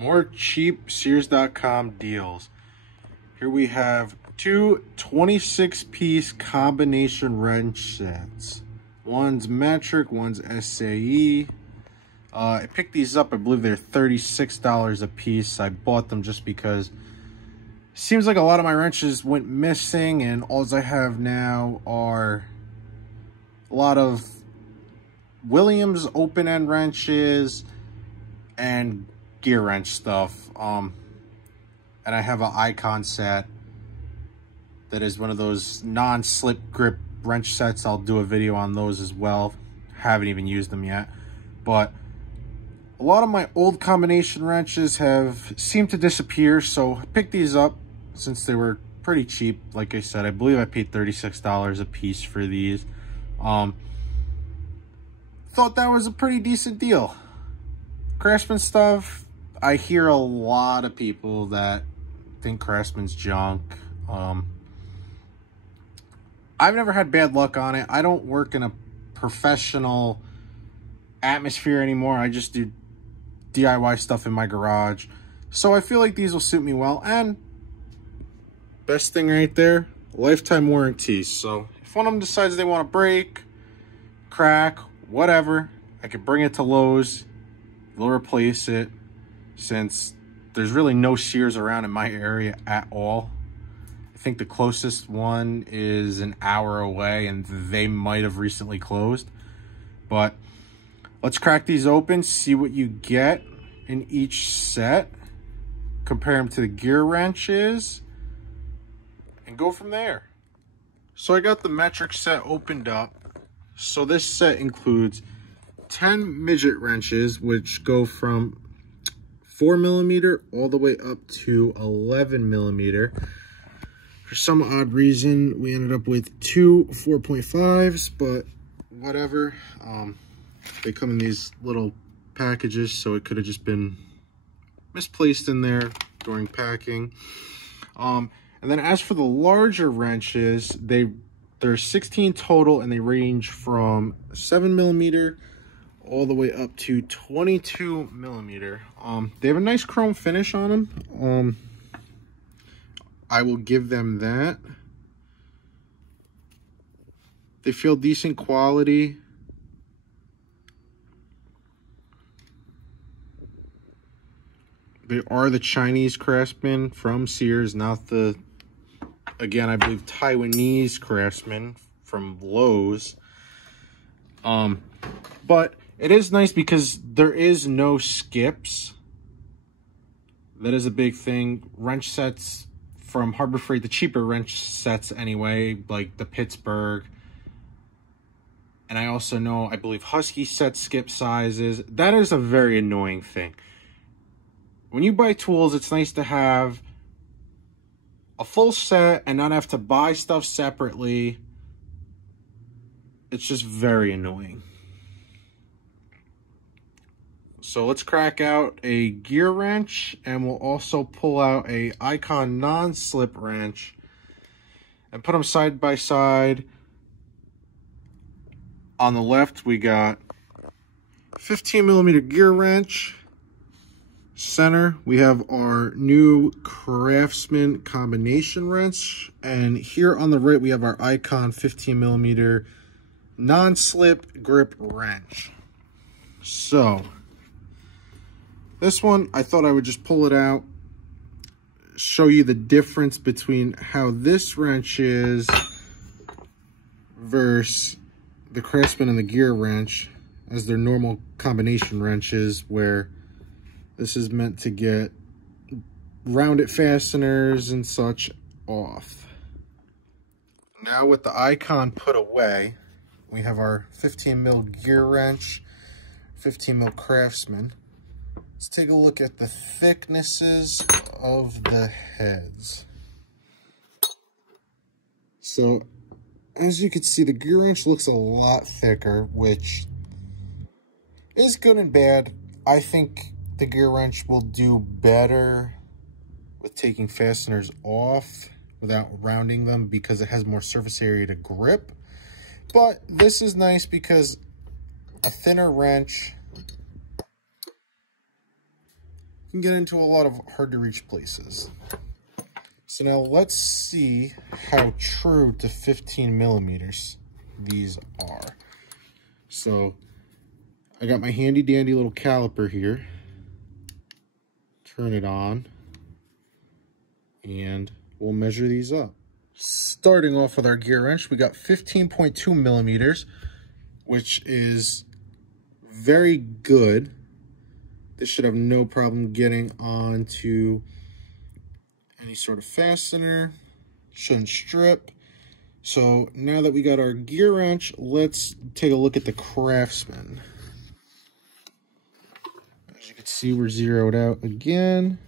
More cheap Sears.com deals. Here we have two 26-piece combination wrench sets. One's metric, one's SAE. I picked these up, I believe they're $36 a piece. I bought them just because it seems like a lot of my wrenches went missing, and all I have now are a lot of Williams open-end wrenches and gear wrench stuff. And I have an Icon set that is one of those non-slip grip wrench sets. I'll do a video on those as well. Haven't even used them yet. But a lot of my old combination wrenches have seemed to disappear, so I picked these up since they were pretty cheap. Like I said, I believe I paid $36 a piece for these. Thought that was a pretty decent deal. Craftsman stuff, I hear a lot of people that think Craftsman's junk. I've never had bad luck on it. I don't work in a professional atmosphere anymore. I just do DIY stuff in my garage. So I feel like these will suit me well. And best thing right there, lifetime warranty. So if one of them decides they want to break, crack, whatever, I could bring it to Lowe's. They'll replace it, since there's really no Sears around in my area at all. I think the closest one is an hour away, and they might have recently closed. But let's crack these open, see what you get in each set, compare them to the gear wrenches, and go from there. So I got the metric set opened up. So this set includes 10 midget wrenches, which go from 4mm all the way up to 11mm. For some odd reason, we ended up with two 4.5s, but whatever. They come in these little packages, so it could have just been misplaced in there during packing. And then as for the larger wrenches, there's 16 total, and they range from 7mm all the way up to 22mm. They have a nice chrome finish on them. I will give them that. They feel decent quality. They are the Chinese Craftsman from Sears, not the, again, I believe Taiwanese Craftsman from Lowe's. But it is nice because there is no skips. That is a big thing. Wrench sets from Harbor Freight, the cheaper wrench sets anyway, like the Pittsburgh. And I also know, I believe Husky set skip sizes. That is a very annoying thing. When you buy tools, it's nice to have a full set and not have to buy stuff separately. It's just very annoying. So let's crack out a gear wrench, and we'll also pull out a Icon non-slip wrench and put them side by side. On the left, we got 15mm gear wrench. Center, we have our new Craftsman Combination Wrench. And here on the right, we have our Icon 15mm non-slip grip wrench. So this one, I thought I would just pull it out, show you the difference between how this wrench is versus the Craftsman and the gear wrench as their normal combination wrenches, where this is meant to get rounded fasteners and such off. Now with the Icon put away, we have our 15mm gear wrench, 15mm Craftsman. Let's take a look at the thicknesses of the heads. So, as you can see, the gear wrench looks a lot thicker, which is good and bad. I think the gear wrench will do better with taking fasteners off without rounding them because it has more surface area to grip. But this is nice because a thinner wrench can get into a lot of hard to reach places. So now let's see how true to 15 millimeters these are. So I got my handy dandy little caliper here. Turn it on and we'll measure these up. Starting off with our gear wrench, we got 15.2 millimeters, which is very good. This should have no problem getting onto any sort of fastener. Shouldn't strip. So now that we got our gear wrench, let's take a look at the Craftsman. As you can see, we're zeroed out again.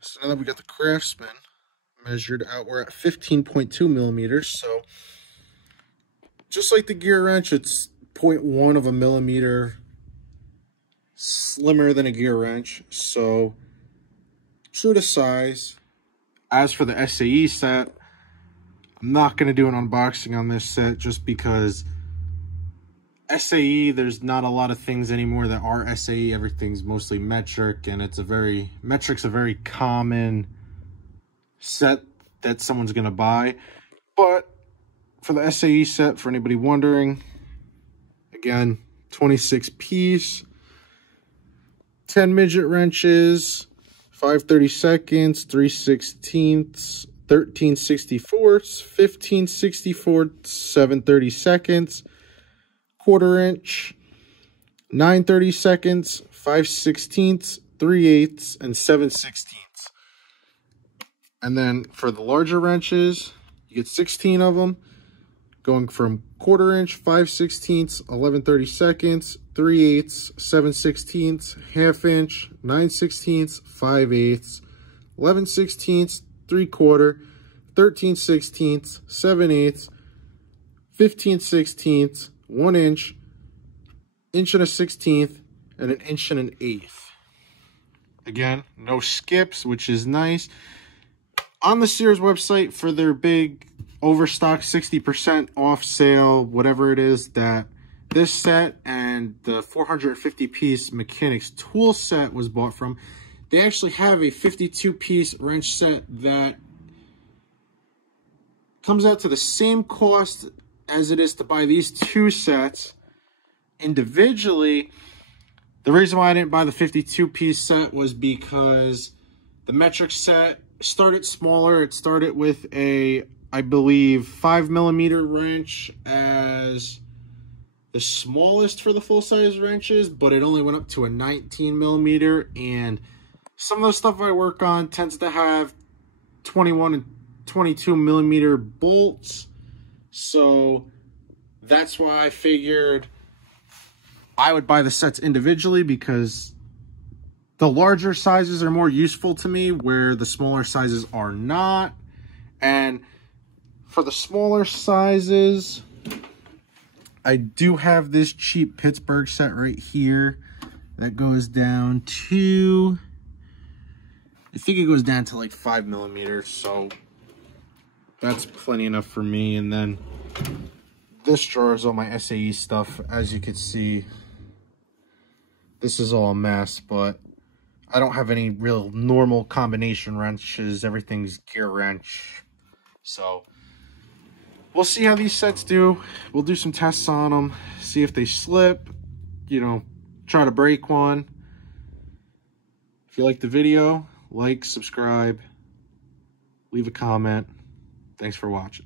So now that we got the Craftsman measured out, we're at 15.2 millimeters. So just like the gear wrench, it's 0.1 of a millimeter slimmer than a gear wrench. So true to size. As for the SAE set, I'm not going to do an unboxing on this set just because SAE, there's not a lot of things anymore that are SAE. Everything's mostly metric, and metric's a very common set that someone's gonna buy. But for the SAE set, for anybody wondering, again, 26 piece, 10 midget wrenches, 5/32, 3/16, 13/64, 15/64, 7/32, 1/4 inch, 9/32, 5/16, 3/8, and 7/16. And then for the larger wrenches, you get 16 of them, going from 1/4 inch, 5/16, 11/32, 3/8, 7/16, 1/2 inch, 9/16, 5/8, 11/16, 3/4, 13/16, 7/8, 15/16, 1 inch, 1.1/16, and 1 1/8. Again, no skips, which is nice. On the Sears website, for their big overstock 60% off sale, whatever it is, that this set and the 450 piece mechanics tool set was bought from, they actually have a 52 piece wrench set that comes out to the same cost as it is to buy these two sets individually. The reason why I didn't buy the 52 piece set was because the metric set started smaller. It started with a, I believe, 5 millimeter wrench as the smallest for the full size wrenches, but it only went up to a 19 millimeter, and some of the stuff I work on tends to have 21 and 22 millimeter bolts. So that's why I figured I would buy the sets individually, because the larger sizes are more useful to me, where the smaller sizes are not. And for the smaller sizes, I do have this cheap Pittsburgh set right here that goes down to, I think it goes down to like 5 millimeters. So that's plenty enough for me. And then this drawer is all my SAE stuff. As you can see, this is all a mess, but I don't have any real normal combination wrenches. Everything's gear wrench. So we'll see how these sets do. We'll do some tests on them, see if they slip, you know, try to break one. If you like the video, like, subscribe, leave a comment. Thanks for watching.